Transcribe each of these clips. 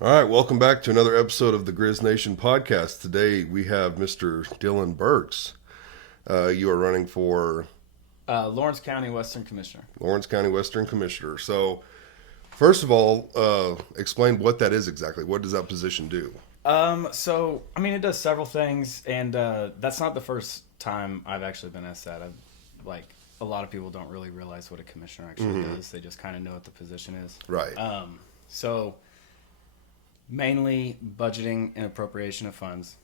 All right, welcome back to another episode of the Grizz Nation podcast. Today we have Mr. Dylan Burks. You are running for Lawrence County Western Commissioner. Lawrence County Western Commissioner. So, first of all, explain what that is exactly. What does that position do? It does several things, and that's not the first time I've actually been asked that. A lot of people don't really realize what a commissioner actually does. They just kind of know what the position is. Right. So, mainly budgeting and appropriation of funds.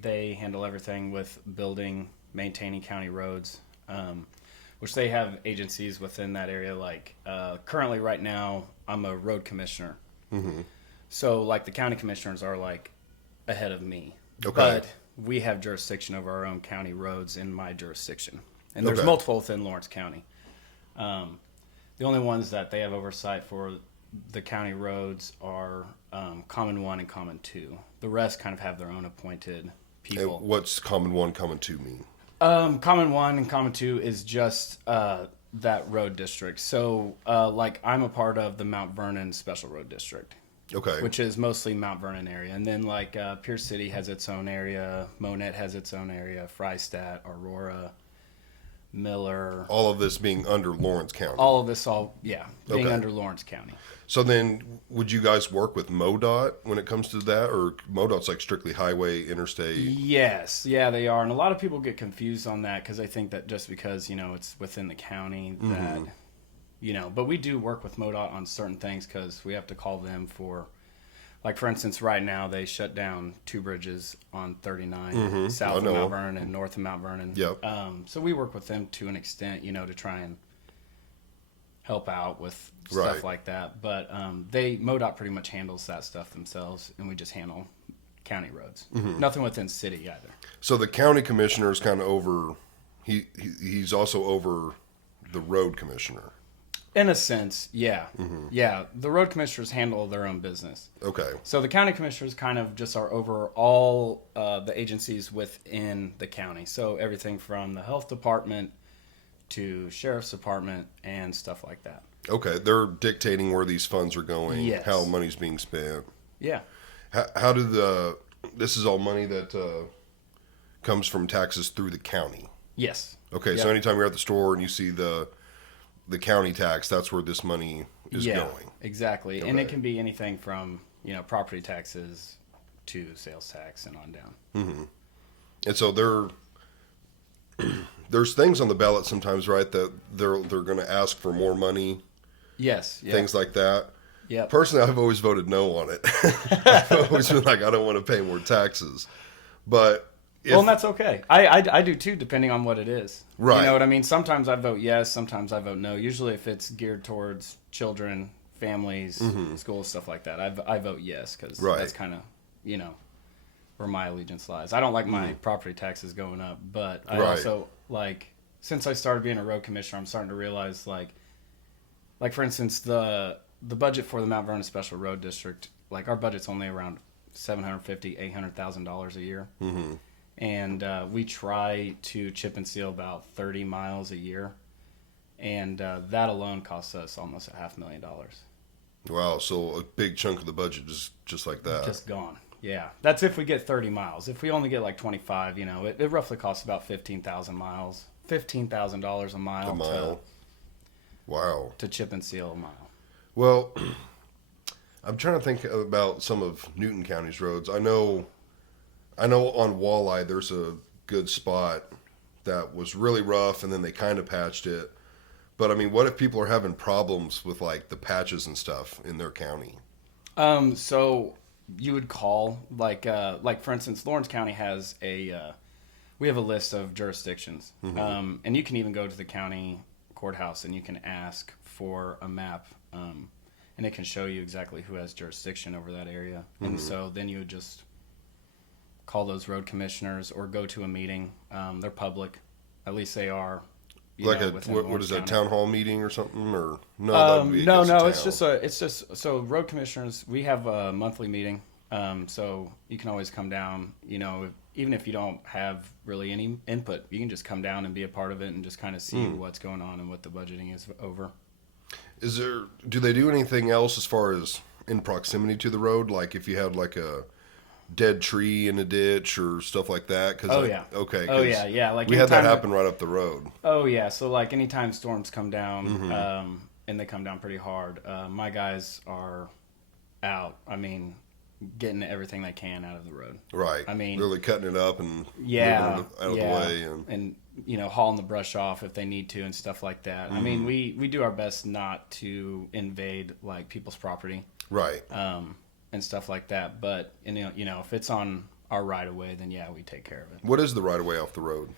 They handle everything with building, maintaining county roads, which they have agencies within that area. Currently, right now, I'm a road commissioner. Mm-hmm. So, the county commissioners are, ahead of me. Okay. But we have jurisdiction over our own county roads in my jurisdiction. And there's Okay. multiple within Lawrence County. The only ones that they have oversight for the county roads are Common 1 and Common 2. The rest kind of have their own appointed people. And what's Common 1, Common 2 mean? Common 1 and Common 2 is just that road district. So, I'm a part of the Mount Vernon Special Road District. Okay. Which is mostly Mount Vernon area. And then, Pierce City has its own area. Monette has its own area. Freistatt, Aurora, Miller. All of this being under Lawrence County. All of this, being Okay. under Lawrence County. So then, would you guys work with MoDOT when it comes to that, or MoDOT's like strictly highway, interstate? Yes, yeah, they are. And a lot of people get confused on that because they think that just because, it's within the county that, but we do work with MoDOT on certain things because we have to call them for, for instance, right now they shut down two bridges on 39 south of Mount Vernon and north of Mount Vernon. Yep. So we work with them to an extent, to try and help out with stuff Right. like that. But MoDOT pretty much handles that stuff themselves, and we just handle county roads. Nothing within city either. So the county commissioner is kind of over. He's also over the road commissioner. In a sense, yeah. Yeah, the road commissioners handle their own business. Okay. So the county commissioners kind of just are over all the agencies within the county. So everything from the health department to sheriff's department and stuff like that. Okay. They're dictating where these funds are going, Yes. how money's being spent. Yeah. How do this is all money that comes from taxes through the county. Yes. Okay. So Yep. anytime you're at the store and you see the county tax, that's where this money is going. Exactly. Okay. And it can be anything from, property taxes to sales tax and on down. And so there's things on the ballot sometimes, right, that they're going to ask for more money, Yes. Yeah. things like that. Yeah. Personally, I've always voted no on it. I've always been like, I don't want to pay more taxes. But And that's okay. I do too, depending on what it is. Right. You know what I mean? Sometimes I vote yes, sometimes I vote no. Usually if it's geared towards children, families, schools, stuff like that, I vote yes because Right. that's kind of, where my allegiance lies. I don't like my property taxes going up, but I Right. also, since I started being a road commissioner, I'm starting to realize, for instance, the budget for the Mount Vernon Special Road District, our budget's only around $750,000, $800,000 a year. Mm-hmm. And we try to chip and seal about 30 miles a year. And that alone costs us almost $500,000. Wow, so a big chunk of the budget is just like that. Just gone. Yeah. That's if we get 30 miles. If we only get 25, it roughly costs about 15,000 miles. $15,000 a mile. A mile. Wow. To chip and seal a mile. Well, I'm trying to think about some of Newton County's roads. I know on Walleye there's a good spot that was really rough and then they kind of patched it. But I mean, what if people are having problems with the patches and stuff in their county? So you would call for instance, Lawrence County has we have a list of jurisdictions, and you can even go to the county courthouse and you can ask for a map, and it can show you exactly who has jurisdiction over that area. And so then you would just call those road commissioners or go to a meeting. They're public, at least they are. What is that, town hall meeting or something, or no? That'd be No, against the town. it's just so road commissioners. We have a monthly meeting, so you can always come down. Even if you don't have really any input, you can just come down and be a part of it and just kind of see what's going on and what the budgeting is over. Do they do anything else as far as in proximity to the road? Like if you had like a dead tree in a ditch or stuff like that? Cause Yeah. Okay. Oh yeah, yeah. Like we had that anytime- happen right up the road. Oh yeah. So like anytime storms come down, Mm-hmm. and they come down pretty hard, my guys are out. I mean, getting everything they can out of the road. Right. I mean, literally cutting it up and Yeah, moving it out of yeah, the way. And you know, hauling the brush off if they need to and stuff like that. I mean, we do our best not to invade like people's property, right. and stuff like that. But you know, if it's on our right of way, then yeah, we take care of it. What is the right of way off the road?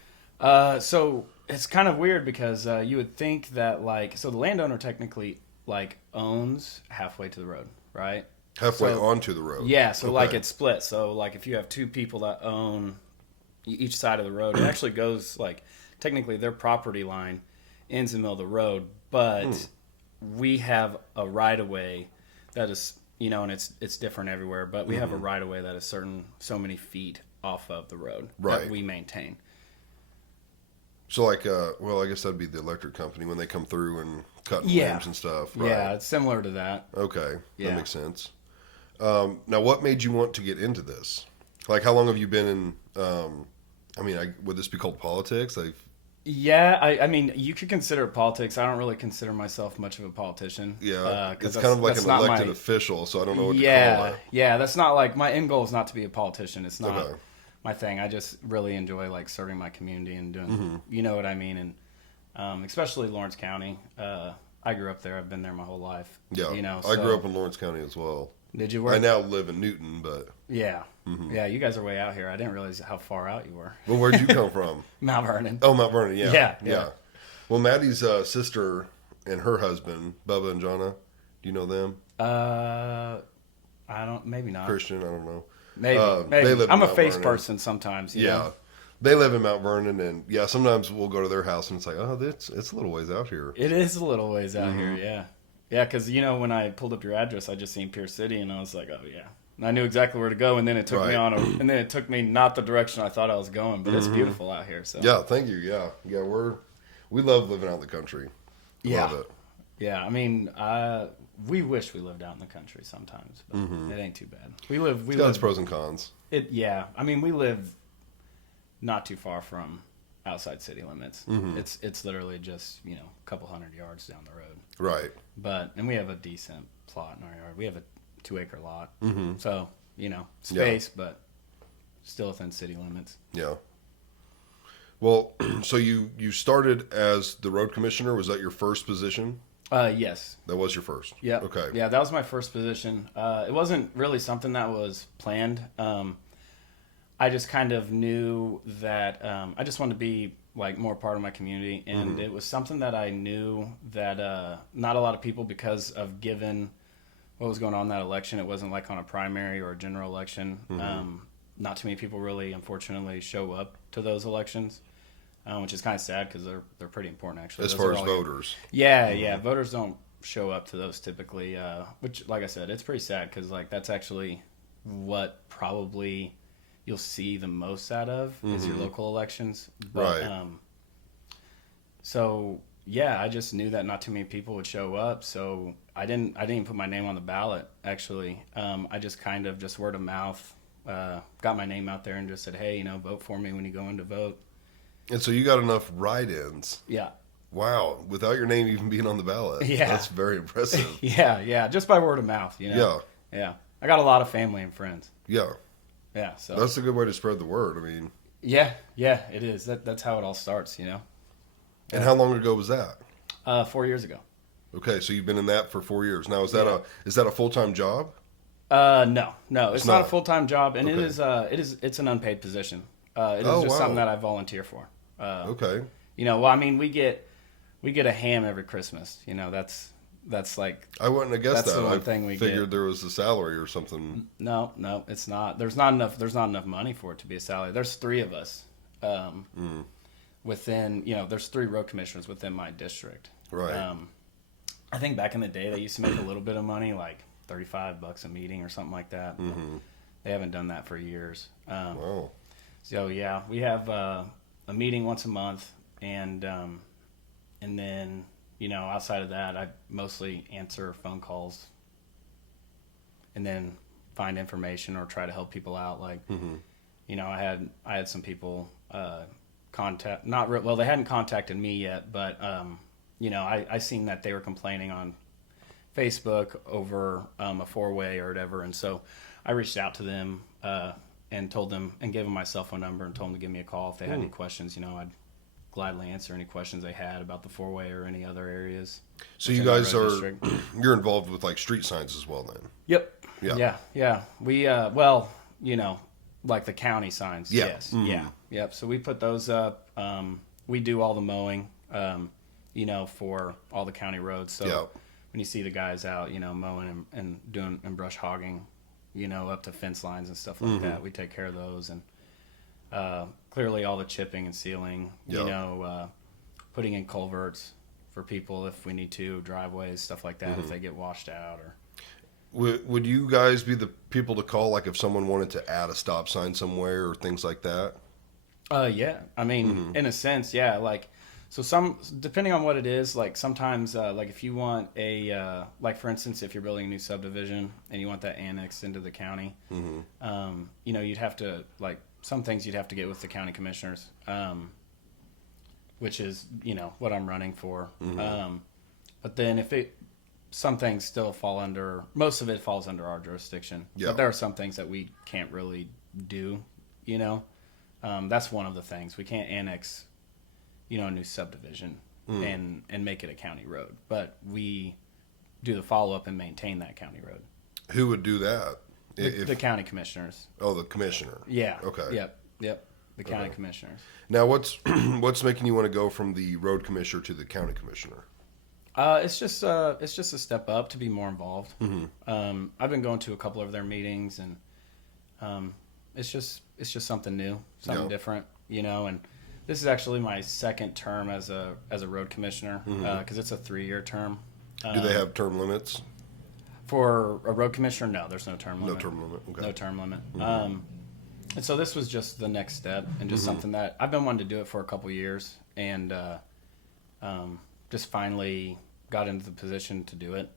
So it's kind of weird because you would think that like, so the landowner technically like owns halfway to the road, right? Halfway So- onto the road. Yeah, so like Okay. it's split. So like if you have two people that own each side of the road, it actually goes like technically their property line ends in the middle of the road, but we have a right of way that is, you know, and it's different everywhere, but we have a right of way that is certain so many feet off of the road Right. that we maintain. So like, well, I guess that'd be the electric company when they come through and cutting Yeah. limbs and stuff. Right. Yeah, it's similar to that. Okay. Yeah. That makes sense. Now, what made you want to get into this? Like, how long have you been in? I mean, would this be called politics? Like, Yeah, I mean, you could consider it politics. I don't really consider myself much of a politician. yeah, 'cause it's kind of like that's an not elected my- official, so I don't know what to call Yeah, it. yeah, that's not like my end goal is not to be a politician. It's not Okay. my thing. I just really enjoy like serving my community and doing, Mm-hmm. you know what I mean, and especially Lawrence County. I grew up there. I've been there my whole life. Yeah, you know. I so- grew up in Lawrence County as well. Did you I work? now live in Newton, but Yeah, yeah. You guys are way out here. I didn't realize how far out you were. well, where'd you come from? Mount Vernon. Oh, Mount Vernon. Yeah, Yeah. Well, Maddie's sister and her husband, Bubba and Jonna. Do you know them? I don't. Maybe not. Christian, I don't know. Maybe. they Maybe. live in I'm a Mount face Vernon. person sometimes. You Yeah. know? They live in Mount Vernon, and yeah, sometimes we'll go to their house, and it's like, oh, it's a little ways out here. It is a little ways out here, Mm-hmm. yeah. Yeah, because, you know, when I pulled up your address, I just seen Pierce City, and I was like, oh, yeah. And I knew exactly where to go, and then it took me Right. and then it took me not the direction I thought I was going, but it's beautiful out here, so. Mm-hmm. Yeah, thank you. Yeah, we love living out in the country. Yeah. Love it. Yeah, I mean, we wish we lived out in the country sometimes, but it ain't too bad. We It's got its live, pros and cons. yeah, I mean, we live not too far from outside city limits. It's literally just, you know, a couple hundred yards down the road. Right. And we have a decent plot in our yard. We have a 2-acre lot. Mm-hmm. So, you know, space, but still within city limits. Yeah. Well, so you started as the road commissioner. Was that your first position? Yes. That was your first. Yeah. Okay. Yeah, that was my first position. It wasn't really something that was planned. I just kind of knew that I just wanted to be like more part of my community, and it was something that I knew that not a lot of people, because of given what was going on in that election, it wasn't like on a primary or a general election. Not too many people really, unfortunately, show up to those elections, which is kind of sad because they're pretty important actually. As Those far are as all your- voters. yeah, yeah. Voters don't show up to those typically, which, like I said, it's pretty sad because like that's actually what probably you'll see the most out of is your local elections. But, Right. So yeah, I just knew that not too many people would show up, so I didn't even put my name on the ballot. Actually, I just kind of just word of mouth got my name out there and just said, hey, you know, vote for me when you go in to vote. And so you got enough write-ins. Yeah. Wow, without your name even being on the ballot. Yeah. That's very impressive. Yeah, just by word of mouth, you know. Yeah. I got a lot of family and friends. Yeah. Yeah, so That's a good way to spread the word. I mean, yeah, it is. That's how it all starts, you know. and how long ago was that? 4 years ago. Okay, so you've been in that for 4 years. Now, is that a full-time job? No, it's not a not. full time job, and Okay. it's an unpaid position. It is Oh, just wow. something that I volunteer for. Okay. You know, well, I mean, we get a ham every Christmas. You know, that's like I wouldn't have guessed That's that. the one I thing we figured get. there was a salary or something. no, it's not. There's not enough money for it to be a salary. There's 3 of us. Within, you know, there's 3 road commissioners within my district. Right. I think back in the day they used to make a little bit of money, like $35 a meeting or something like that. But they haven't done that for years. Wow. So yeah, we have a meeting once a month, and then, you know, outside of that, I mostly answer phone calls and then find information or try to help people out. Like, you know, I had some people contact, well, they hadn't contacted me yet, but you know, I seen that they were complaining on Facebook over a four-way or whatever, and so I reached out to them and told them and gave them my cell phone number and told them to give me a call if they had any questions. You know, I'd gladly answer any questions they had about the four-way or any other areas. So you guys you're involved with like street signs as well then? Yep. Yeah. Yeah. We well, you know, like the county signs. Yeah. Yes. Yeah. Yep. So we put those up. We do all the mowing, you know, for all the county roads. So when you see the guys out, you know, mowing and doing and brush hogging, you know, up to fence lines and stuff like that, we take care of those. And clearly all the chipping and sealing, you know, putting in culverts for people if we need to, driveways, stuff like that, if they get washed out. Or would you guys be the people to call, like if someone wanted to add a stop sign somewhere or things like that? Yeah. I mean, in a sense, yeah. Like, so some, depending on what it is, like sometimes, like if you want a, like for instance, if you're building a new subdivision and you want that annexed into the county, you know, you'd have to, like, some things you'd have to get with the county commissioners, which is, you know, what I'm running for. But then some things still fall under, most of it falls under our jurisdiction. Yeah. But there are some things that we can't really do, you know. That's one of the things. We can't annex, you know, a new subdivision and make it a county road. But we do the follow-up and maintain that county road. Who would do that? The county commissioners. Oh, the commissioner. Yeah. Okay. Yep. The county commissioners. Now, what's making you want to go from the road commissioner to the county commissioner? It's just a step up to be more involved. I've been going to a couple of their meetings, and it's just something new, something different, you know. And this is actually my second term as a road commissioner because it's a 3-year term. Do they have term limits? For a road commissioner, no, there's no term limit. No term limit. Okay. No term limit. And so this was just the next step, and just something that I've been wanting to do it for a couple years, and just finally got into the position to do it.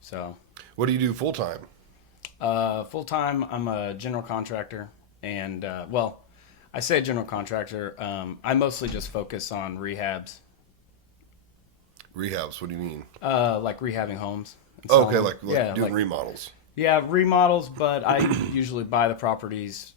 So, what do you do full time? Full time, I'm a general contractor, and well, I say general contractor. I mostly just focus on rehabs. Rehabs? What do you mean? Like rehabbing homes. Oh, okay, like doing remodels. Yeah, remodels, but I usually buy the properties,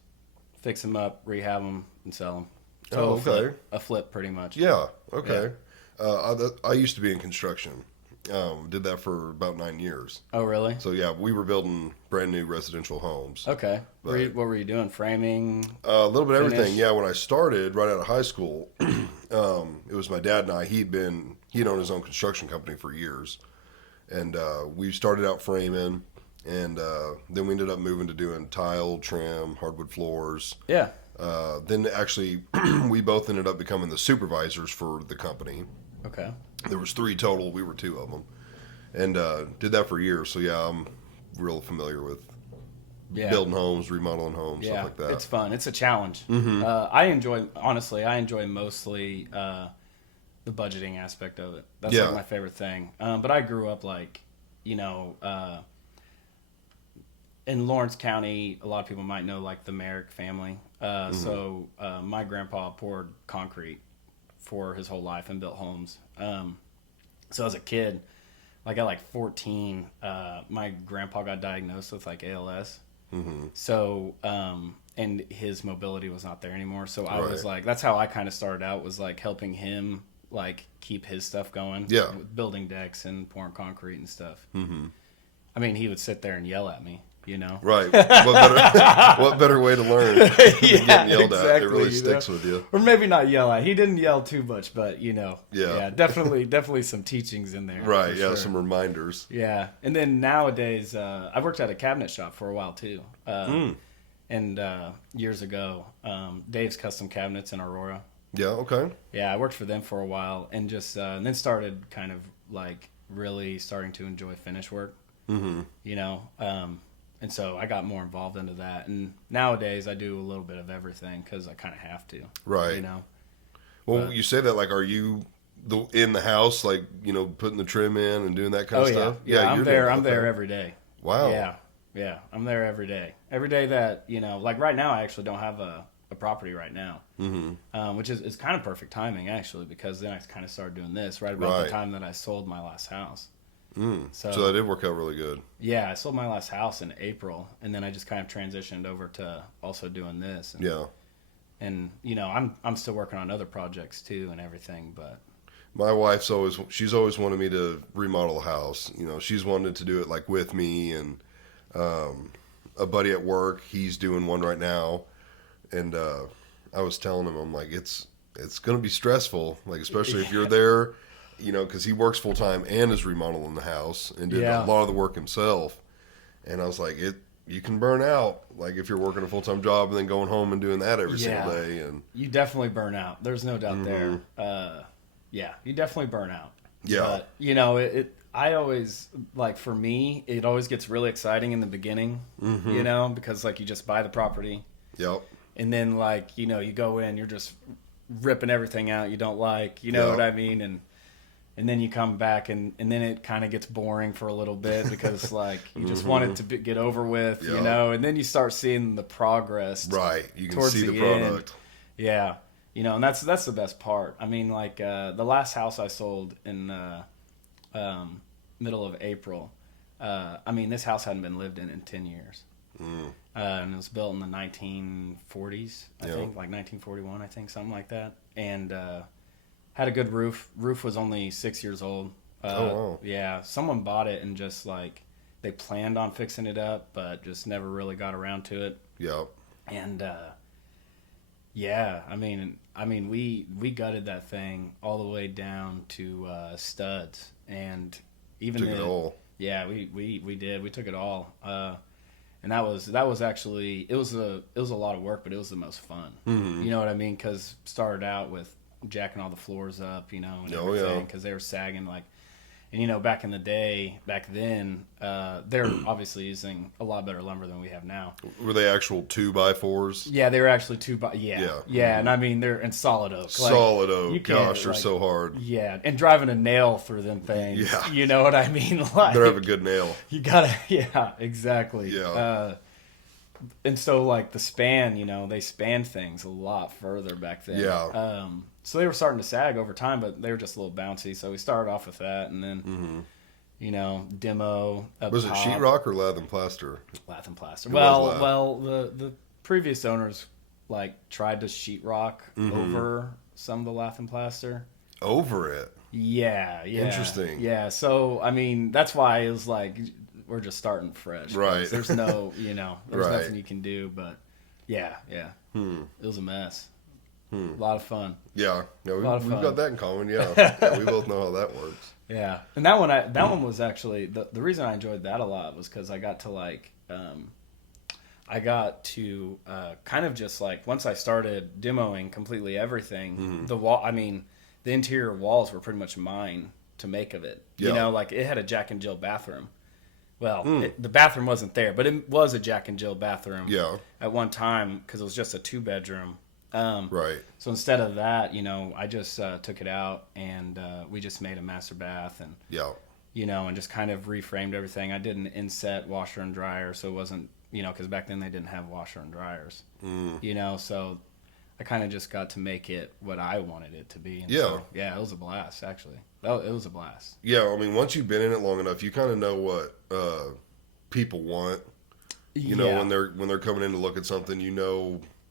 fix them up, rehab them, and sell them. So okay. A flip, pretty much. Yeah, okay. I used to be in construction. Did that for about 9 years. Oh, really? So, yeah, we were building brand new residential homes. Okay. What were you doing? Framing? A little bit of finish? everything. Yeah, when I started right out of high school, it was my dad and I. He'd owned his own construction company for years. And we started out framing, and then we ended up moving to doing tile, trim, hardwood floors. Yeah. Then actually, we both ended up becoming the supervisors for the company. Okay. There was 3 total. We were 2 of them, and did that for years. So yeah, I'm real familiar with building homes, remodeling homes, stuff like that. It's fun. It's a challenge. I enjoy mostly the budgeting aspect of it. That's like my favorite thing. But I grew up like, you know, in Lawrence County. A lot of people might know like the Merrick family. So my grandpa poured concrete for his whole life and built homes. So as a kid, like at like 14, my grandpa got diagnosed with like ALS. So, and his mobility was not there anymore. So I was like, that's how I kind of started out, was like helping him like keep his stuff going. Yeah. With building decks and pouring concrete and stuff. I mean, he would sit there and yell at me, you know? Right. What better way to learn than getting yelled at? It really sticks with you. Or maybe not yell at. He didn't yell too much, but, you know. Yeah. Definitely some teachings in there. Right, yeah, some reminders. Yeah. And then nowadays, I worked at a cabinet shop for a while, too. And years ago, Dave's Custom Cabinets in Aurora. Yeah, okay. Yeah, I worked for them for a while, and just and then started kind of like really starting to enjoy finish work. You know, and so I got more involved into that. And nowadays I do a little bit of everything because I kind of have to. Right. You know. Well, you say that, like, are you in the house, like, you know, putting the trim in and doing that kind of stuff? Yeah, I'm there every day. Wow. Yeah. Yeah, I'm there every day. Every day that, like right now, I actually don't have a property right now, which is kind of perfect timing, actually, because then I kind of started doing this right about Right. the time that I sold my last house. So that did work out really good. Yeah, I sold my last house in April, and then I just kind of transitioned over to also doing this. And, Yeah. and I'm still working on other projects too and everything, but My wife's she's always wanted me to remodel a house. She's wanted to do it like with me, and a buddy at work, he's doing one right now. And I was telling him, I'm like, it's going to be stressful, like especially if you're there, because he works full time and is remodeling the house and did a lot of the work himself. And I was like, you can burn out, like if you're working a full time job and then going home and doing that every single day. And you definitely burn out. There's no doubt there. Yeah, you definitely burn out. Yeah. But I always, like, for me, it always gets really exciting in the beginning, because like you just buy the property. Yep. And then, like, you go in, you're just ripping everything out you don't like, you know what I mean? And then you come back, and then it kind of gets boring for a little bit because, like, you just want it to get over with, and then you start seeing the progress. Right. You can towards see the end. product. Yeah. And that's the best part. I mean, like, the last house I sold in middle of April, this house hadn't been lived in 10 years. And it was built in the 1940s, I think, like 1941, I think, something like that. And had a good roof. Roof was only 6 years old. Wow. Yeah, someone bought it and just, like, they planned on fixing it up, but just never really got around to it. Yep. And yeah, I mean, we gutted that thing all the way down to studs, and even Took it all. Yeah, we did. We took it all. And that was actually, it was a lot of work, but it was the most fun. Mm-hmm. You know what I mean? Because started out with jacking all the floors up, and everything, because they were sagging, like, and back in the day, back then, they're obviously using a lot better lumber than we have now. Were they actual 2x4s? Yeah, they were actually yeah, Mm-hmm. and I mean they're in solid oak. Solid oak. you can't, Gosh, they're so hard. Yeah, and driving a nail through them things. Yeah. You know what I mean? Like, They have a good nail. you gotta, yeah, exactly. Yeah. And so, like, the span, they spanned things a lot further back then. Yeah. So they were starting to sag over time, but they were just a little bouncy. So we started off with that, and then, demo up Was it top. sheetrock or lath and plaster? Lath and plaster. It was lath. Well, the previous owners, like, tried to sheetrock over some of the lath and plaster. Over it. Yeah. Interesting. Yeah, so, I mean, that's why it was like, we're just starting fresh. Right. There's no, there's Right. nothing you can do, but yeah. It was a mess. A lot of fun. Yeah. No, lot of we've fun. got that in common. Yeah. We both know how that works. Yeah, and that one was actually the reason I enjoyed that a lot was because I got to, like, kind of just, like, once I started demoing completely everything, the wall. I mean, the interior walls were pretty much mine to make of it. Yeah. Like, it had a Jack and Jill bathroom. Well, the bathroom wasn't there, but it was a Jack and Jill bathroom. Yeah. At one time, because it was just a 2-bedroom. Right. So instead of that, I just took it out, and we just made a master bath, and Yeah. and just kind of reframed everything. I did an inset washer and dryer, so it wasn't, because back then they didn't have washer and dryers. So I kind of just got to make it what I wanted it to be. And Yeah. so, yeah, it was a blast, actually. It was a blast. Yeah. I mean, once you've been in it long enough, you kind of know what people want. When they're coming in to look at something,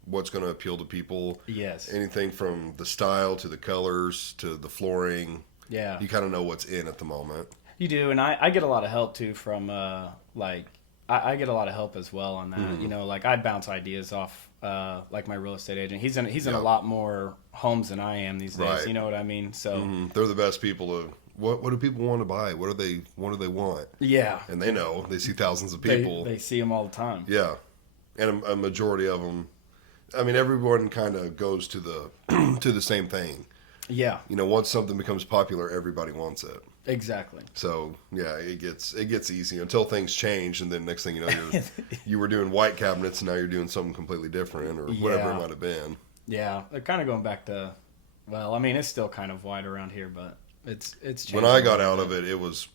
what's going to appeal to people. Yes. Anything from the style to the colors to the flooring. Yeah. You kind of know what's in at the moment. You do, and I get a lot of help too from I get a lot of help as well on that. Like, I bounce ideas off like my real estate agent. He's in a lot more homes than I am these days. Right. You know what I mean? So They're the best people to. What do people want to buy? What do they want? yeah, And they know. They see thousands of people. They see them all the time. Yeah, and a majority of them. I mean, everyone kind of goes to the to the same thing. Yeah, Once something becomes popular, everybody wants it. exactly. So yeah, it gets easy until things change, and then next thing you know, you were doing white cabinets, and now you're doing something completely different, or whatever it might have been. Yeah, they're kind of going back to. Well, I mean, it's still kind of white around here, but it's changing. When I got out of it, it was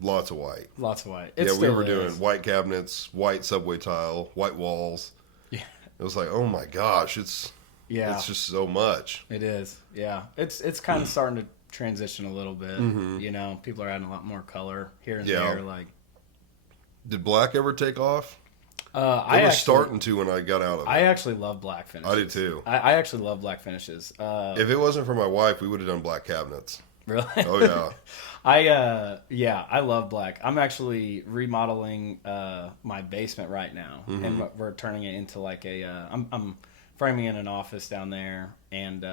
Lots of white. Lots of white. Yeah, we were doing white cabinets, white subway tile, white walls. Yeah. It was like, oh my gosh, it's just so much. It is. Yeah. It's kind of starting to transition a little bit. You know, people are adding a lot more color here and there. Like, did black ever take off? I was starting to when I got out of it. I actually love black finishes. I did too. I actually love black finishes. If it wasn't for my wife, we would have done black cabinets. Really? Oh yeah. I love black. I'm actually remodeling my basement right now, and we're turning it into like I'm framing in an office down there, and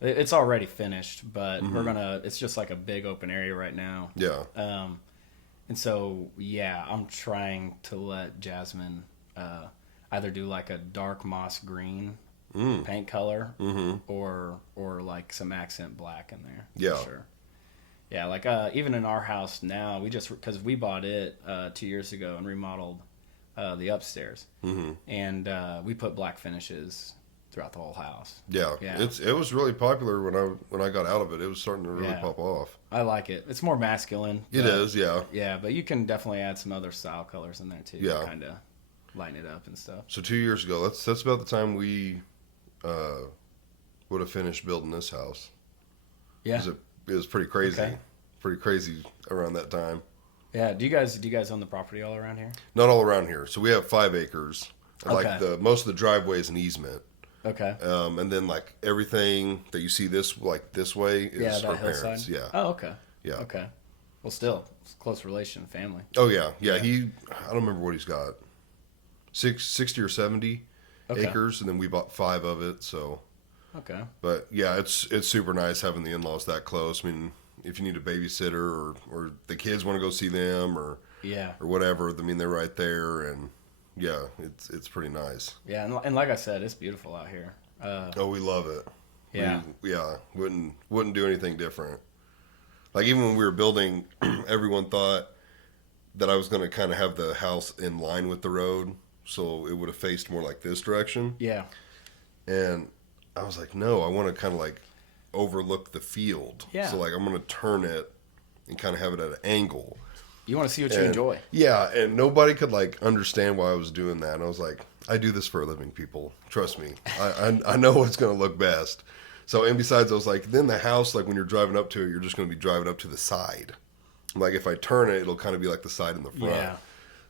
it's already finished, but it's just like a big open area right now. Yeah. And so, yeah, I'm trying to let Jasmine either do like a dark moss green paint color or like some accent black in there. Yeah. For sure. Yeah, like even in our house now, because we bought it 2 years ago and remodeled the upstairs. And we put black finishes throughout the whole house. Yeah. It was really popular when I got out of it. It was starting to really pop off. I like it. It's more masculine. It is, yeah. Yeah, but you can definitely add some other style colors in there too. Yeah. Kind of lighten it up and stuff. So 2 years ago, that's about the time we would have finished building this house. Yeah. It was pretty crazy. Okay. Pretty crazy around that time. Yeah. Do you guys own the property all around here? Not all around here. So we have 5 acres. Okay. Like most of the driveway is an easement. Okay. And then like everything that you see this way is her hillside? parents. Yeah. Oh, okay. Yeah. Okay. Well, still, it's close relation, family. Oh yeah. I don't remember what he's got. 60 or 70 acres, and then we bought 5 of it. So. Okay. But yeah, it's super nice having the in-laws that close. I mean, if you need a babysitter or the kids want to go see them or whatever, I mean they're right there, and yeah, it's pretty nice. Yeah, and like I said, it's beautiful out here. We love it. Yeah. Wouldn't do anything different. Like even when we were building, everyone thought that I was going to kind of have the house in line with the road, so it would have faced more like this direction. Yeah. And I was like, no, I want to kind of like overlook the field. Yeah. So like I'm going to turn it and kind of have it at an angle. You want to see what you enjoy. Yeah, and nobody could like understand why I was doing that. And I was like, I do this for a living, people. Trust me. I know what's going to look best. So, and besides, I was like, then the house, like when you're driving up to it, you're just going to be driving up to the side. Like if I turn it, it'll kind of be like the side and the front. Yeah.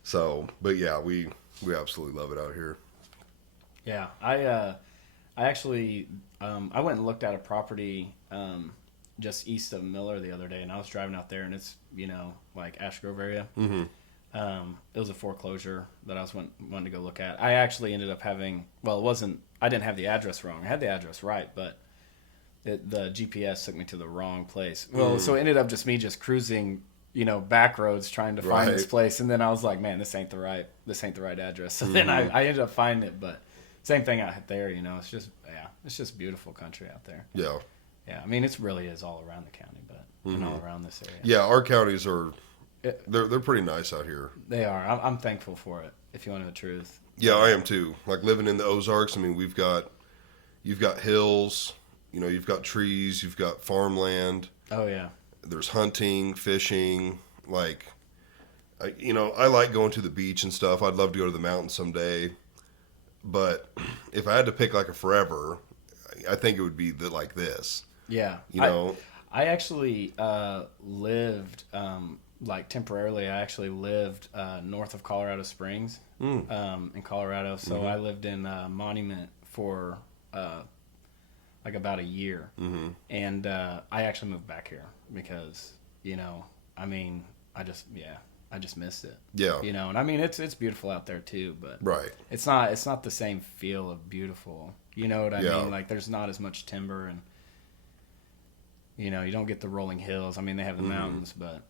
So, but yeah, we absolutely love it out here. Yeah, I actually I went and looked at a property just east of Miller the other day, and I was driving out there, and it's like Ash Grove area. Mm-hmm. It was a foreclosure that I was wanting to go look at. I actually ended up having I didn't have the address wrong. I had the address right, but the GPS took me to the wrong place. Well, so it ended up just me cruising, back roads trying to find this place, and then I was like, man, this ain't the right address. So then I ended up finding it, but same thing out there. It's just beautiful country out there. Yeah. Yeah, I mean, it really is all around the county, but and all around this area. Yeah, our counties are they're pretty nice out here. They are. I'm thankful for it. If you want to know the truth. Yeah, I am too. Like living in the Ozarks. I mean, you've got hills. You've got trees. You've got farmland. Oh yeah. There's hunting, fishing. Like, I like going to the beach and stuff. I'd love to go to the mountains someday. But if I had to pick like a forever, I think it would be like this. Yeah. I actually lived like temporarily. I actually lived north of Colorado Springs in Colorado. So I lived in Monument for like about a year, and I actually moved back here because I just missed it. Yeah. And I mean it's beautiful out there too, but right. It's not the same feel of beautiful. You know what I mean? Like there's not as much timber, and you don't get the rolling hills. I mean they have the mountains, but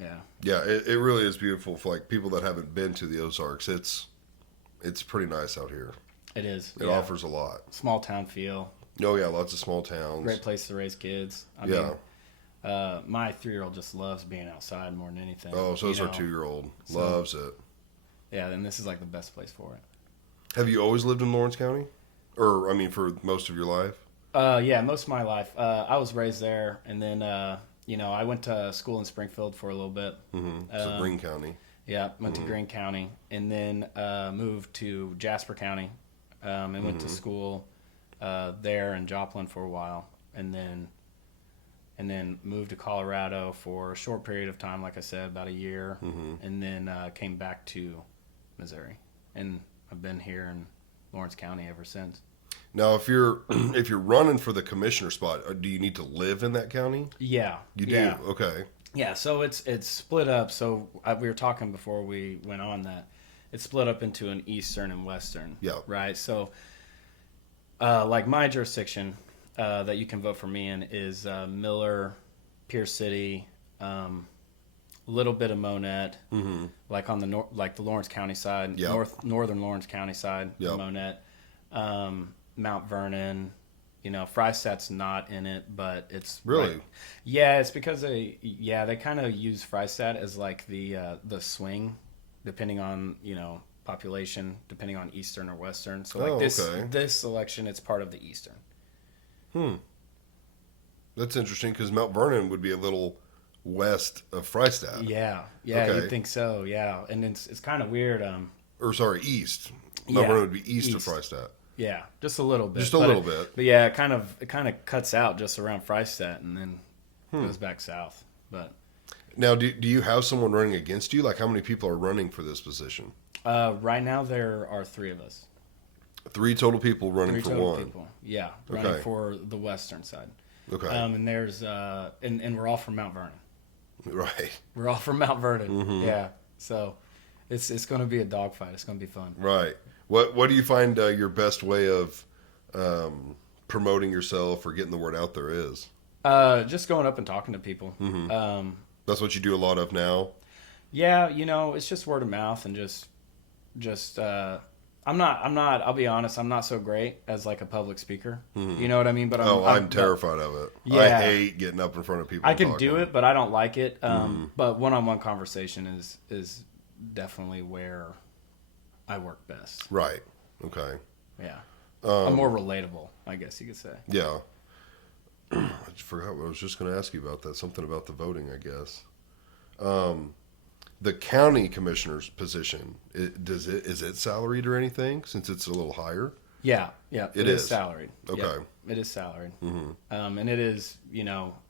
yeah. Yeah, it really is beautiful for like people that haven't been to the Ozarks. It's pretty nice out here. It is. It offers a lot. Small town feel. Oh yeah, lots of small towns. Great place to raise kids. I mean, my 3-year-old just loves being outside more than anything. Oh, so is our 2-year-old. Loves it. Yeah, and this is like the best place for it. Have you always lived in Lawrence County? Or, for most of your life? Yeah, most of my life. I was raised there, and then I went to school in Springfield for a little bit. So Greene County. Yeah, went to Greene County, and then moved to Jasper County, and went to school there in Joplin for a while, and then moved to Colorado for a short period of time, like I said, about a year, and then came back to Missouri, and I've been here in Lawrence County ever since. Now, if you're running for the commissioner spot, do you need to live in that county? Yeah, You do. yeah. Okay. Yeah, so it's split up. So we were talking before we went on that it's split up into an eastern and western. Yeah. Right. So, like my jurisdiction that you can vote for me in is Miller, Pierce City, little bit of Monette, like on the like the Lawrence County side, Yeah. northern Lawrence County side, Yeah. Monette, Mount Vernon. Freistat's not in it, but it's Really? right. Yeah, it's because they kind of use Freistatt as like the swing, depending on population, depending on eastern or western. So like okay. this election, it's part of the eastern. That's interesting because Mount Vernon would be a little west of Freistatt. Yeah, Okay. you'd think so. Yeah, and it's kind of weird. Or sorry, east. Mount Yeah, Vernon would be east of east. Freistatt. Yeah, just a little bit. Just a But little bit. But yeah, it kind of cuts out just around Freistatt and then goes back south. But Now, do you have someone running against you? Like, how many people are running for this position? right now there are 3 of us. 3 total people running 3 for total one. people. Yeah, running Okay. for the western side. Okay. And there's and we're all from Mount Vernon. Right. We're all from Mount Vernon. Yeah. So it's going to be a dogfight. It's going to be fun. Right. What do you find your best way of promoting yourself or getting the word out there is? Just going up and talking to people. That's what you do a lot of now. Yeah, it's just word of mouth and just I'm not I'll be honest, I'm not so great as like a public speaker. You know what I mean? But I'm terrified of it. Yeah. I hate getting up in front of people. I and can talking. do it, but I don't like it. But one-on-one conversation is definitely where I work best. Right. Okay. Yeah. I'm more relatable, I guess you could say. Yeah. I just forgot what I was just going to ask you about that. Something about the voting, I guess. The county commissioner's position, is it salaried or anything since it's a little higher? Yeah. It is is. salaried. Okay. Yeah, it is salaried. And it is,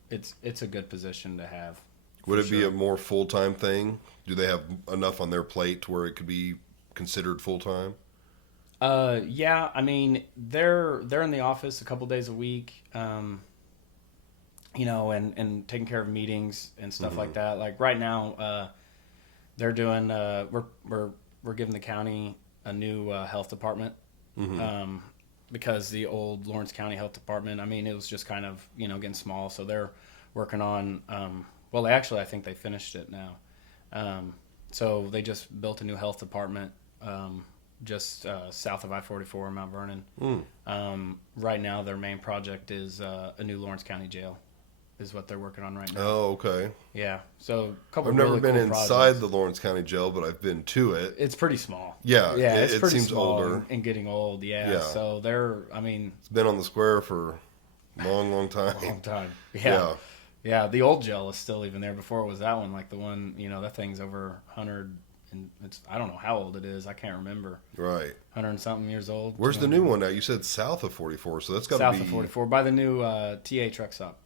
it's a good position to have. Would it be a more full-time thing? Do they have enough on their plate to where it could be considered full-time? Yeah, I mean, they're in the office a couple days a week, and taking care of meetings and stuff like that. Like right now, they're doing we're giving the county a new health department, because the old Lawrence County Health Department, I mean, it was just kind of getting small. So they're working on well, actually, I think they finished it now. So they just built a new health department. Just south of I-44 in Mount Vernon. Right now, their main project is a new Lawrence County jail, is what they're working on right now. Oh, okay. Yeah, so a couple. I've never really been cool inside projects. the Lawrence County Jail, but I've been to it. It's pretty small. Yeah, it's it pretty seems small older. and getting old. Yeah, Yeah. so they're. I mean, It's been on the square for a long time. long time. Yeah. Yeah. The old jail is still even there. Before it was that one, like the one that thing's over 100. And it's I don't know how old it is. I can't remember. Right. 100 and something years old. Where's the new one now? You said south of 44, so that's got to be... South of 44 by the new TA truck stop.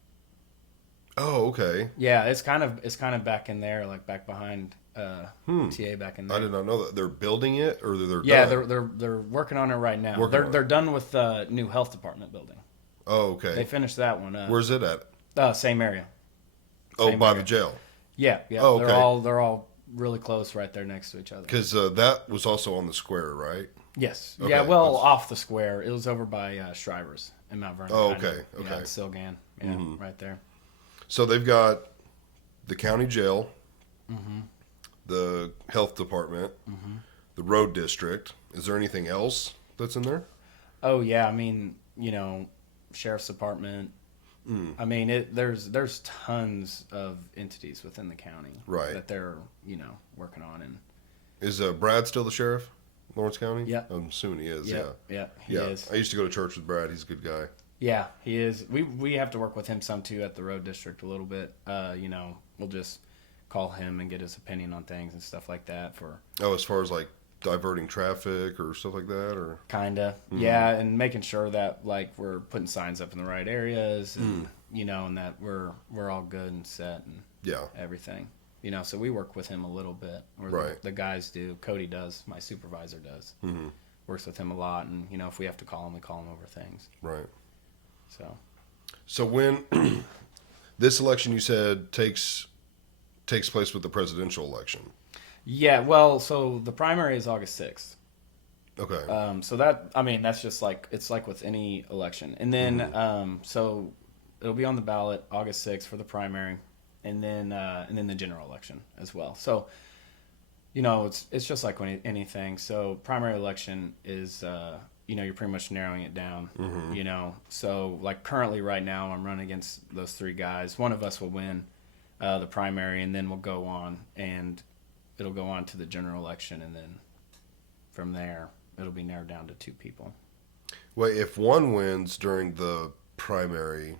Oh, okay. Yeah, it's kind of back in there, like back behind TA back in there. I did not know that. They're building it, or they're Yeah, done? they're working on it right now. Working on it. They're done with the new health department building. Oh, okay. They finished that one. Where's it at? Same area. Oh, Same by area. the jail. Yeah. Oh, okay. They're all really close right there next to each other. Because that was also on the square, right? Yes. Okay, Yeah. Well, that's- off the square. It was over by Shrivers in Mount Vernon. Oh, kinda. okay, Yeah, okay. it's Silgan. Yeah, right there. So they've got the county jail, the health department, the road district. Is there anything else that's in there? Oh yeah, I mean, sheriff's department. I mean, there's tons of entities within the county Right. that they're working on, and Is Brad still the sheriff, Lawrence County? Yeah. I'm assuming he is. yeah, Yeah. he Yeah. is. I used to go to church with Brad. He's a good guy. Yeah, he is. We have to work with him some too at the road district a little bit. We'll just call him and get his opinion on things and stuff like that for Oh, as far as like diverting traffic or stuff like that, or kinda. Yeah, and making sure that like we're putting signs up in the right areas and and that we're all good and set and yeah, everything. So we work with him a little bit. Or Right. the guys do. Cody does. My supervisor does. Works with him a lot, and if we have to call him, we call him over things. right. So So when this election, you said takes place with the presidential election. yeah, well, so the primary is August 6th. Okay. So that's just like it's like with any election, and then so it'll be on the ballot August 6th for the primary, and then the general election as well. So it's just like when anything. So primary election is you're pretty much narrowing it down. So like currently right now I'm running against those three guys. One of us will win the primary, and then we'll go on, and it'll go on to the general election, and then from there it'll be narrowed down to two people. Wait, if one wins during the primary,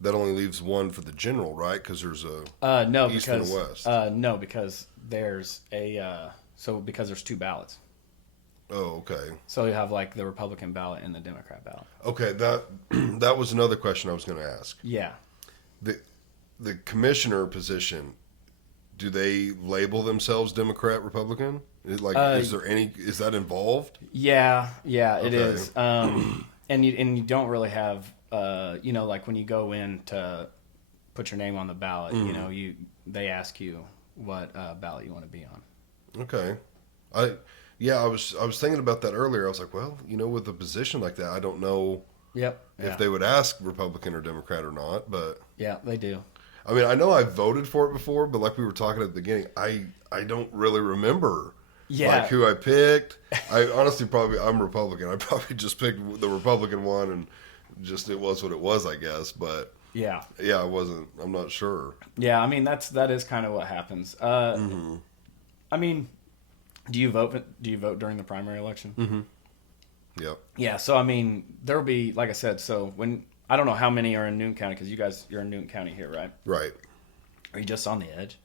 that only leaves one for the general, right? Because there's a No, East because and a West. no, because there's because there's two ballots. Oh, okay. So you have like the Republican ballot and the Democrat ballot. Okay, that that was another question I was going to ask. Yeah. The commissioner position, do they label themselves Democrat, Republican? Is that involved? Yeah, it Okay. is. And you don't really have like when you go in to put your name on the ballot, they ask you what ballot you want to be on. Okay. I was thinking about that earlier. I was like, well, with a position like that, I don't know Yep. if they would ask Republican or Democrat or not, but Yeah, they do. I mean, I know I voted for it before, but like we were talking at the beginning, I don't really remember Yeah. like who I picked. I honestly I'm Republican. I probably just picked the Republican one and just it was what it was, I guess. But Yeah. yeah, I'm not sure. Yeah, I mean that is kind of what happens. I mean, do you vote during the primary election? Yep. Yeah, so I mean, there'll be, like I said, so when I don't know how many are in Newton County, because you're in Newton County here, right? Right. Are you just on the edge?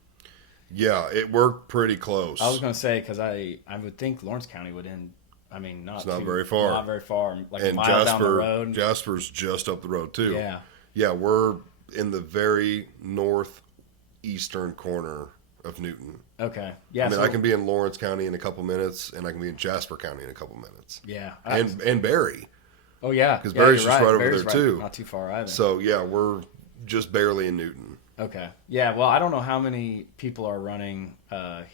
Yeah, it worked pretty close. I was going to say, because I would think Lawrence County would end. I mean, It's not very far. Not very far, like and a mile down the road. Jasper's just up the road too. Yeah. Yeah, we're in the very northeastern corner of Newton. Okay. Yeah. I mean, I can be in Lawrence County in a couple minutes, and I can be in Jasper County in a couple minutes. Yeah. And Barry. Oh yeah. Because Barry's you're just right over Barry's there too. Not too far either. So yeah, we're just barely in Newton. Okay. Yeah. Well, I don't know how many people are running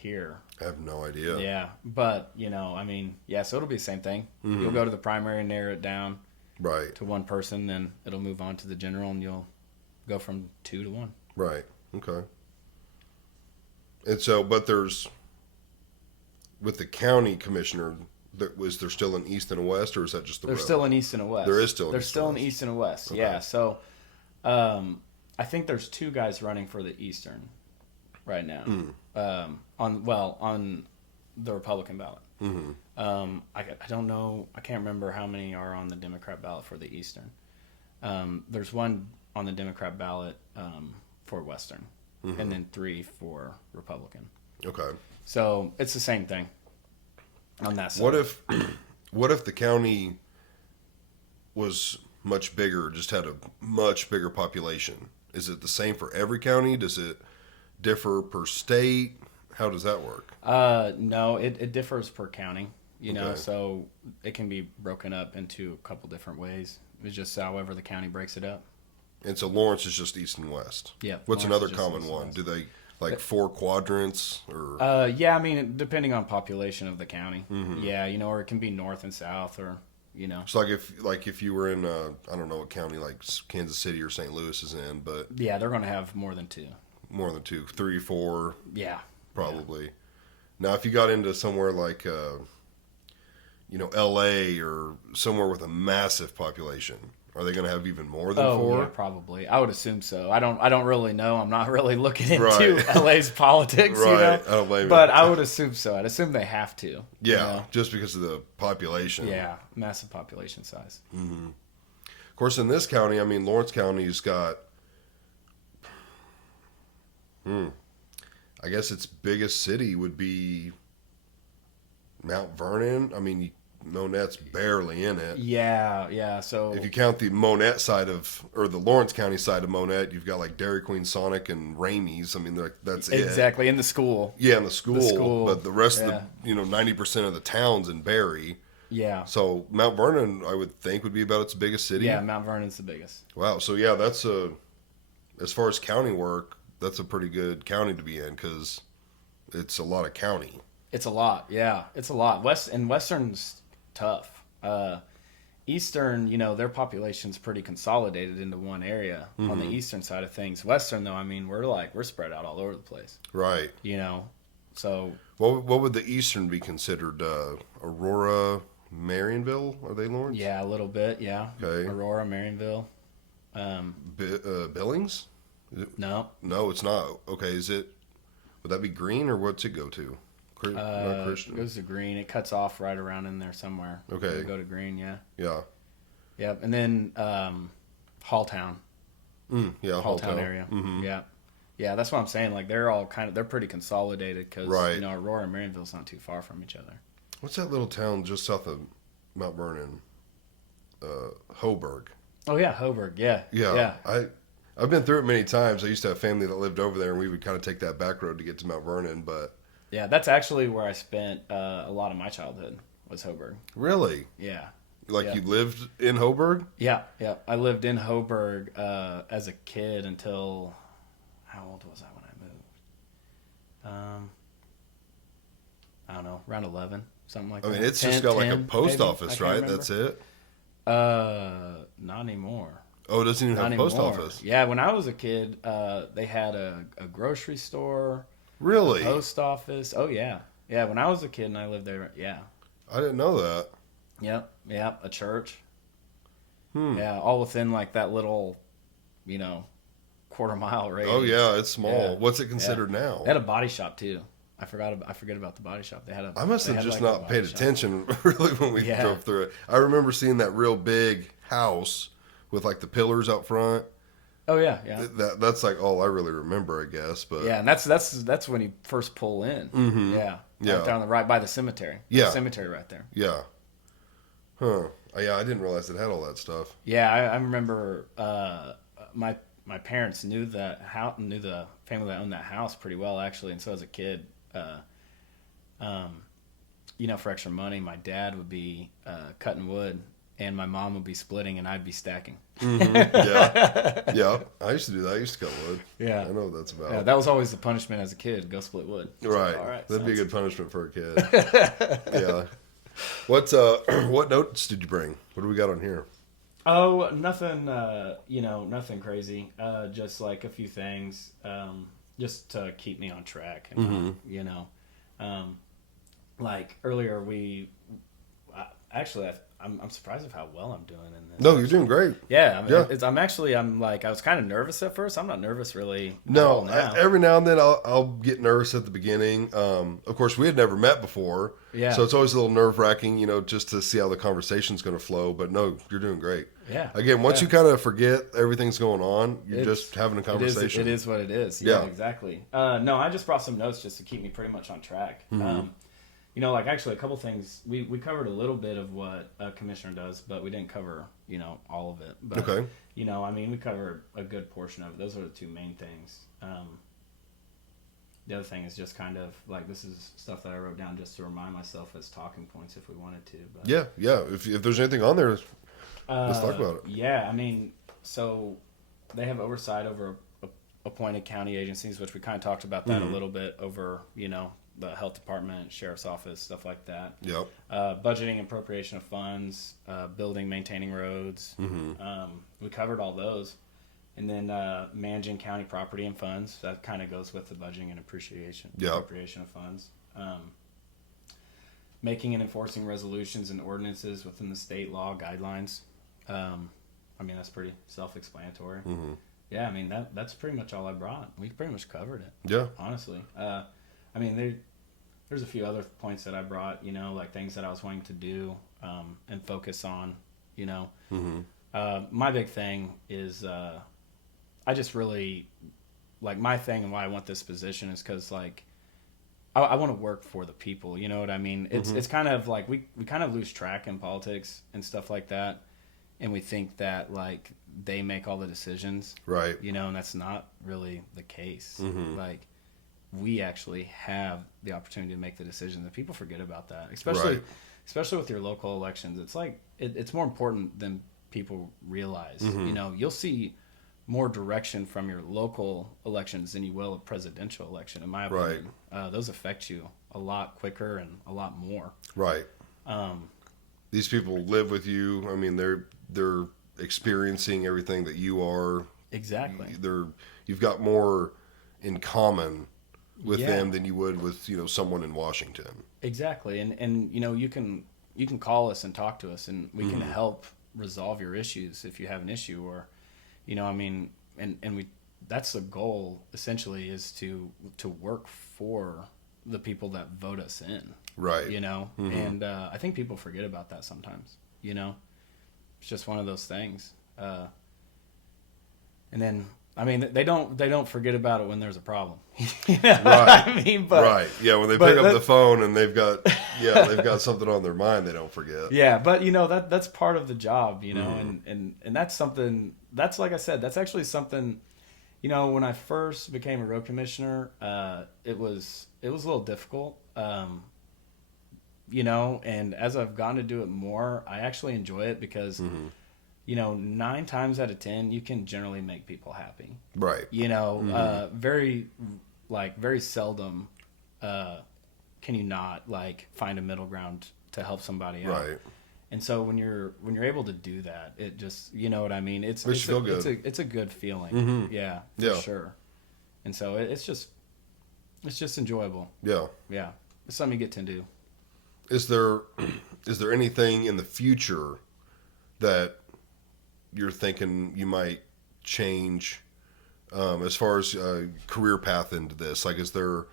here. I have no idea. Yeah, but I mean, yeah. So it'll be the same thing. You'll go to the primary and narrow it down Right. to one person, then it'll move on to the general, and you'll go from 2 to 1. Right. Okay. And so, but with the county commissioner, was there still an east and a west, or is that just the There's road? still an east and a west. There is still an There's east still and an west. east and a west. Okay. Yeah. So, I think there's 2 guys running for the eastern right now. On the Republican ballot. I don't know. I can't remember how many are on the Democrat ballot for the eastern. There's one on the Democrat ballot for western, and then 3 for Republican. Okay. So it's the same thing on that side. What if the county was much bigger, just had a much bigger population? Is it the same for every county? Does it differ per state? How does that work? No, it differs per county. Okay. So it can be broken up into a couple different ways. It's just however the county breaks it up. And so Lawrence is just east and west. Yeah. What's Lawrence another is just common east and one? west. Do they like 4 quadrants or? Yeah, I mean, depending on population of the county. Yeah, or it can be north and south, or It's like if you were in I don't know what county like Kansas City or St. Louis is in, but Yeah, they're going to have more than 2. more than 2, 3, 4 Yeah. probably. Now, if you got into somewhere like L.A. or somewhere with a massive population, are they going to have even more than 4? Yeah, probably. I would assume so. I don't really know. I'm not really looking into Right. LA's politics, Right. I don't blame you. But I would assume so. I'd assume they have to. Yeah, just because of the population. Yeah, massive population size. course, in this county, I mean, Lawrence County's got, I guess its biggest city would be Mount Vernon. I mean, Monette's barely in it. Yeah. So If you count the Monette side or the Lawrence County side of Monette, you've got like Dairy Queen, Sonic, and Ramey's. I mean, that's it. exactly in the school. Yeah, in the school, but the rest yeah. of the 90% of the towns in Barry. Yeah. So Mount Vernon, I would think, would be about its biggest city. Yeah, Mount Vernon's the biggest. Wow. So yeah, that's as far as county work, that's a pretty good county to be in because it's a lot of county. It's a lot. Yeah, it's a lot. Western's tough. Eastern, their population's pretty consolidated into one area on the eastern side of things. Western, though, I mean, we're spread out all over the place. Right. So what would the eastern be considered? Aurora, Marionville? Are they Lawrence? yeah, a little bit. Yeah. Okay. Aurora, Marionville. Billings? No. No, it's not. Okay, would that be Green or what's it go to? Not Christian. It goes to Green. It cuts off right around in there somewhere. Okay. It'll go to Green. Yeah. Yeah. Yep. And then Halltown. Yeah. Halltown area. Mm-hmm. Yeah. Yeah, that's what I'm saying. Like they're pretty consolidated because Right. Aurora and Marionville's not too far from each other. What's that little town just south of Mount Vernon? Hoburg. Oh yeah, Hoburg. Yeah. Yeah. I've been through it many times. I used to have family that lived over there, and we would kind of take that back road to get to Mount Vernon. But Yeah, that's actually where I spent a lot of my childhood was Hoburg. really, Yeah. like Yeah. you lived in Hoburg? Yeah. I lived in Hoburg as a kid until how old was I when I moved? I don't know, around 11, something like I that. mean, it's just got like a 10, post maybe? I office, can't right? remember. That's it. Not anymore. Oh, it doesn't even have Not a post anymore. office. Yeah, when I was a kid, they had a grocery store, Really? post office. Oh yeah, yeah. When I was a kid and I lived there, yeah, I didn't know that. yep, a church. Yeah, all within like that little, quarter-mile radius. Oh yeah, it's small. Yeah. What's it considered now? They had a body shop too. I forget about the body shop. They had a. I must they have had, just like, a not body paid shop. attention really when we Yeah. drove through it. I remember seeing that real big house with like the pillars out front. Oh yeah. That's like all I really remember, I guess. But Yeah, and that's when you first pull in. Mm-hmm. Yeah. Yeah. Right down right by the cemetery. Yeah. The cemetery right there. yeah, huh? Yeah, I didn't realize it had all that stuff. Yeah, I remember my parents knew the family that owned that house pretty well actually, and so as a kid, for extra money, my dad would be cutting wood, and my mom would be splitting, and I'd be stacking. Yeah. I used to do that. I used to cut wood. Yeah. I know what that's about. Yeah, that was always the punishment as a kid: go split wood. Right. All right, That'd be a sounds- good punishment for a kid. Yeah. What notes did you bring? What do we got on here? Oh, nothing. Nothing crazy. Just like a few things, just to keep me on track. And, like earlier, I'm surprised of how well I'm doing in this. No, you're doing great. Yeah, Yeah. I was kind of nervous at first. I'm not nervous really. at No, all now. every now and then I'll get nervous at the beginning. Of course, we had never met before, Yeah. so it's always a little nerve wracking, just to see how the conversation's going to flow. But no, you're doing great. Yeah. Again, once Yeah. you kind of forget everything going on, you're It's- just having a conversation. It is what it is. Yeah, Yeah. exactly. No, I just brought some notes just to keep me pretty much on track. Mm-hmm. Like actually a couple things. We covered a little bit of what a commissioner does, but we didn't cover, all of it. But, Okay. we covered a good portion of it. Those are the two main things. The other thing is just kind of like this is stuff that I wrote down just to remind myself as talking points if we wanted to. But, Yeah. If there's anything on there, let's talk about it. Yeah, so they have oversight over appointed county agencies, which we kind of talked about that a little bit over, the health department, sheriff's office, stuff like that. Yep. Budgeting and appropriation of funds, building, maintaining roads. We covered all those. And then managing county property and funds. That kind of goes with the budgeting and appropriation of funds. Making and enforcing resolutions and ordinances within the state law guidelines. That's pretty self-explanatory. Yeah, that's pretty much all I brought. We pretty much covered it. Yeah. Honestly. There's a few other points that I brought, like things that I was wanting to do and focus on, My big thing is I just really like my thing and why I want this position is because like I want to work for the people. You know what I mean? It's kind of like we kind of lose track in politics and stuff like that, and we think that like they make all the decisions, Right. you know, and that's not really the case. Like we actually have the opportunity to make the decisions, and people forget about that, especially Right. especially with your local elections. It's like it's more important than people realize. You know, you'll see more direction from your local elections than you will a presidential election, in my opinion. Those affect you a lot quicker and a lot more. Right. Um, These people live with you. I mean, they're experiencing everything that you are. exactly. You've got more in common with Yeah. them than you would with someone in Washington. Exactly. And you know, you can call us and talk to us, and we can help resolve your issues if you have an issue, or you know, I mean, and we that's the goal essentially, is to work for the people that vote us in. Right. You know, and I think people forget about that sometimes. You know, it's just one of those things. And then, I mean, they don't forget about it when there's a problem. You know what Right. I mean, but Right. Yeah. When they but pick up that- the phone and they've got something on their mind, they don't forget. yeah, but you know that's part of the job. You know, and that's something that's like I said, that's actually something. You know, when I first became a road commissioner, it was a little difficult. You know, and as I've gotten to do it more, I actually enjoy it because, you know, 9 times out of 10, you can generally make people happy. Right. You know, very seldom can you not like find a middle ground to help somebody out. Right. And so when you're able to do that, it just, you know what I mean? It's Makes you feel good. It's a good feeling. Yeah, for Yeah. sure. And so it's just enjoyable. Yeah. Yeah. It's something you get to do. Is there anything in the future that you're thinking you might change as far as career path into this? Like, is there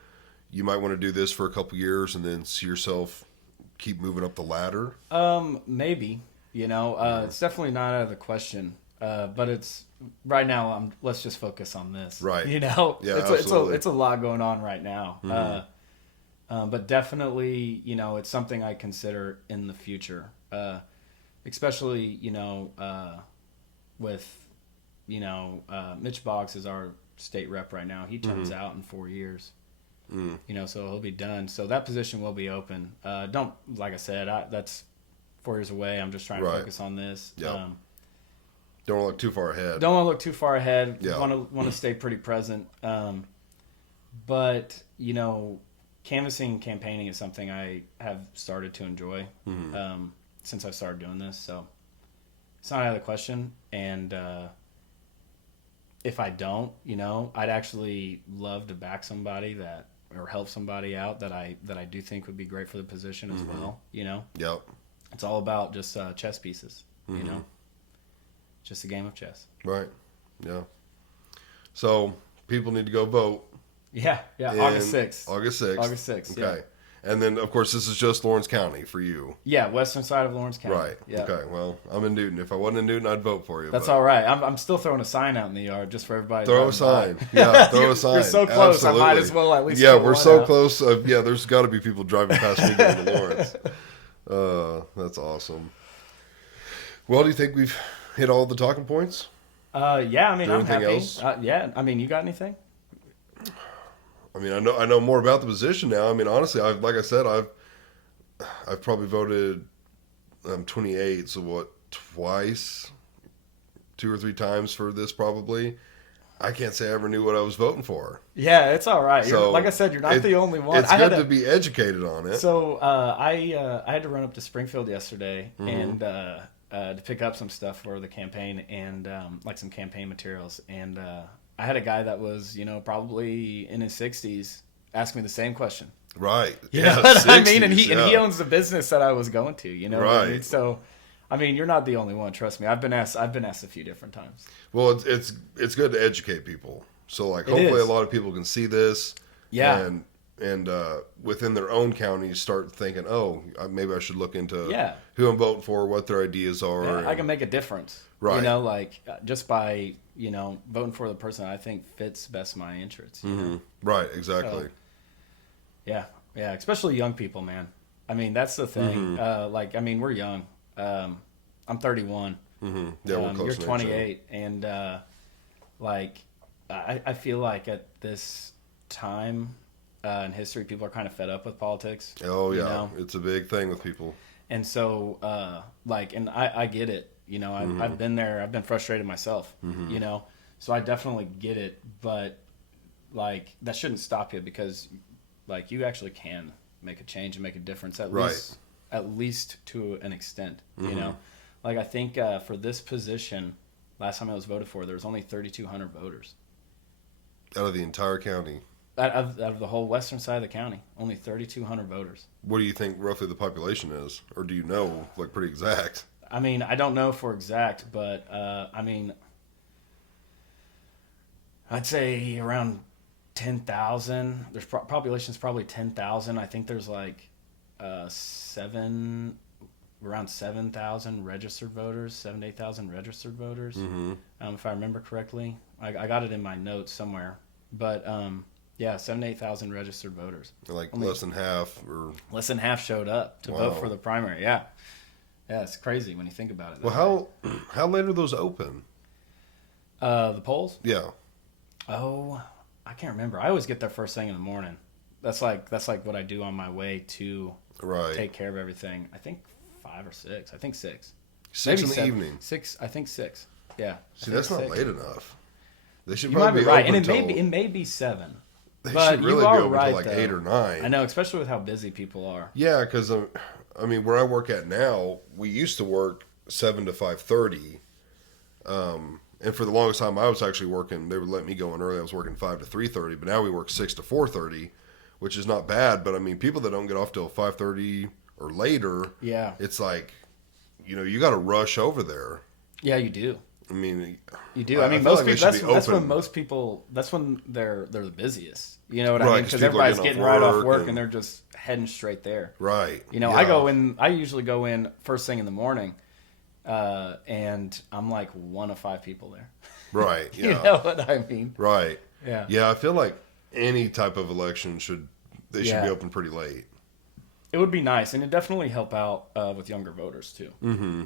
you might want to do this for a couple years and then see yourself keep moving up the ladder? Maybe, you know, it's definitely not out of the question. But it's right now. Let's just focus on this. Right. You know, Yeah, it's absolutely. it's a lot going on right now. But definitely, you know, it's something I consider in the future. Especially, you know, with, you know, Mitch Boggs is our state rep right now. He turns out in 4 years. You know, so he'll be done. So that position will be open. Like I said, that's 4 years away. I'm just trying to Right. focus on this. Yeah. Don't look too far ahead. Don't want to look too far ahead. Yeah. Want to stay pretty present. But you know, canvassing and campaigning is something I have started to enjoy since I started doing this. So it's not out of the question. And if I don't, you know, I'd actually love to back somebody or help somebody out that I do think would be great for the position as well. You know, Yep. it's all about just chess pieces. You know, just a game of chess. Right. Yeah. So people need to go vote. Yeah, in August 6th. August 6th. August 6th, Okay. yeah. And then, of course, this is just Lawrence County for you. Yeah, western side of Lawrence County. Right. Yeah. Okay. Well, I'm in Newton. If I wasn't in Newton, I'd vote for you. That's but all right. I'm still throwing a sign out in the yard just for everybody. Throw a driving by. sign. Yeah, throw a sign. You're so close. Absolutely. I might as well at least. Yeah, put we're one so out. close. Yeah, there's got to be people driving past me going to Lawrence. That's awesome. Well, do you think we've hit all the talking points? Yeah, I mean, I'm Anything happy. else? Yeah, I mean, you got anything? I mean, I know more about the position now. I mean, honestly, like I said, I've probably voted. I'm 28, so what? Twice, 2 or 3 times for this probably. I can't say I ever knew what I was voting for. Yeah, it's all right. So Like I said, you're not the only one. It's good to be educated on it. So I had to run up to Springfield yesterday Mm-hmm. and to pick up some stuff for the campaign and like some campaign materials. And I had a guy that was, you know, probably in his 60s ask me the same question. Right. You Yeah, know what I 60s, mean? And he yeah. owns the business that I was going to. You know what I mean? Right. So, I mean, you're not the only one. Trust me. I've been asked a few different times. Well, it's good to educate people. So, like, It hopefully is. a lot of people can see this. Yeah. And and within their own counties start thinking, oh, maybe I should look into Yeah. who I'm voting for, what their ideas are. Yeah, and- I can make a difference. Right. You know, like just by, voting for the person I think fits best my interests. You know? Right, exactly. So, yeah. Yeah. Especially young people, man. I mean, that's the thing. We're young. I'm 31. Yeah, we're close. You're in age, 28. And, I feel like at this time in history, people are kind of fed up with politics. Oh, yeah. You know? It's a big thing with people. And so, and I get it. You know, I've been there. I've been frustrated myself. You know, so I definitely get it. But that shouldn't stop you because, you actually can make a change and make a difference at least to an extent. You know, I think for this position, last time I was voted for, there was only 3,200 voters Out of the entire county. out of the whole western side of the county. Only 3,200 voters. What do you think roughly the population is? Or do you know, pretty exact? I mean, I don't know for exact, but I'd say around 10,000. There's population's probably 10,000. I think there's around 7,000 registered voters, 7,000 to 8,000 registered voters. If I remember correctly, I got it in my notes somewhere. But 7,000 to 8,000 registered voters. Less than half, or Less than half showed up to vote for the primary. Yeah. Yeah, it's crazy when you think about it. well, how late are those open? The polls? Yeah, Oh, I can't remember. I always get there first thing in the morning. That's like what I do on my way to right. take care of everything. I think 5 or 6. I think 6. 6 in the 7. evening. 6. I think 6. Yeah. See, that's not late enough. They should You might probably be right, open and till, it may be 7. They but should really you be are open right, till though. 8 or 9. I know, especially with how busy people are. Yeah, because where I work at now, we used to work 7 to 5:30. And for the longest time, I was actually working. They would let me go in early. I was working 5 to 3:30, but now we work 6 to 4:30, which is not bad. But people that don't get off till 5:30 or later, Yeah. it's you got to rush over there. Yeah, you do. I mean, You do. I I mean, feel most like they people. should be That's when open. most people. That's when they're the busiest. You know what I Right, mean? 'cause Because people are everybody's getting getting off right off work work and- and they're just heading straight there. right. You know, Yeah. I usually go in first thing in the morning, and I'm like one of 5 people there. Right. Yeah. You know what I mean? Right. Yeah. Yeah, I feel like any type of election should be Yeah. open pretty late. It would be nice, and it definitely help out with younger voters too. Mm-hmm.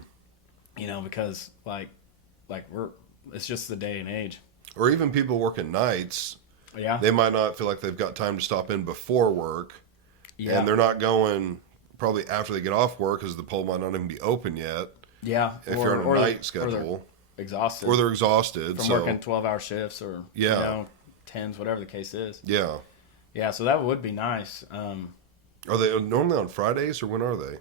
You know, because it's just the day and age. Or even people working nights, Yeah. they might not feel like they've got time to stop in before work, Yeah. and they're not going probably after they get off work because the poll might not even be open yet. Yeah. If you're on a night Or schedule, they're exhausted. or they're exhausted, from so working 12-hour shifts or Yeah. 10s, whatever the case is. yeah. Yeah, so that would be nice. Are they normally on Fridays or when are they?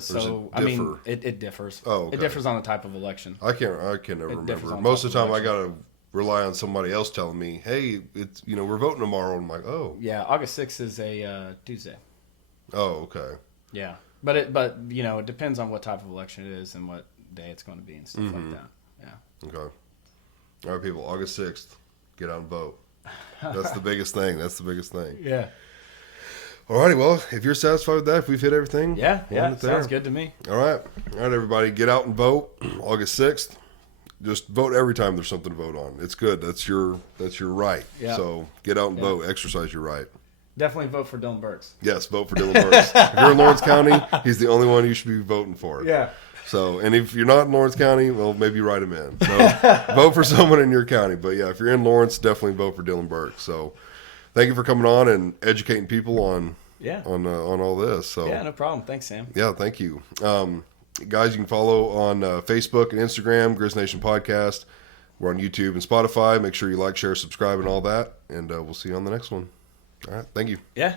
So it I mean, differ? it differs. Oh, okay. It differs on the type of election. I can never It differs remember. on Most type of the of time, I election. gotta rely on somebody else telling me, "Hey, it's we're voting tomorrow." And I'm like, "Oh, Yeah, August 6th is a Tuesday. oh, okay." Yeah, but it depends on what type of election it is and what day it's going to be and stuff Mm-hmm. like that. Yeah. Okay. All right, people. August 6th, get out and vote. That's the biggest thing. That's the biggest thing. Yeah. All righty. Well, if you're satisfied with that, if we've hit everything, Yeah. we'll end it there. Sounds good to me. All right. All right, everybody. Get out and vote. August 6th. Just vote every time there's something to vote on. It's good. That's your right. Yeah. So get out and Yeah. vote. Exercise your right. Definitely vote for Dylan Burks. Yes, vote for Dylan Burks. If you're in Lawrence County, he's the only one you should be voting for. Yeah. So, and if you're not in Lawrence County, well, maybe write him in. So, vote for someone in your county. But yeah, if you're in Lawrence, definitely vote for Dylan Burke. So, thank you for coming on and educating people on all this. So, Yeah, no problem. Thanks, Sam. yeah, thank you, guys. You can follow on Facebook and Instagram, Grizz Nation Podcast. We're on YouTube and Spotify. Make sure you like, share, subscribe, and all that. And we'll see you on the next one. All right, thank you. Yeah.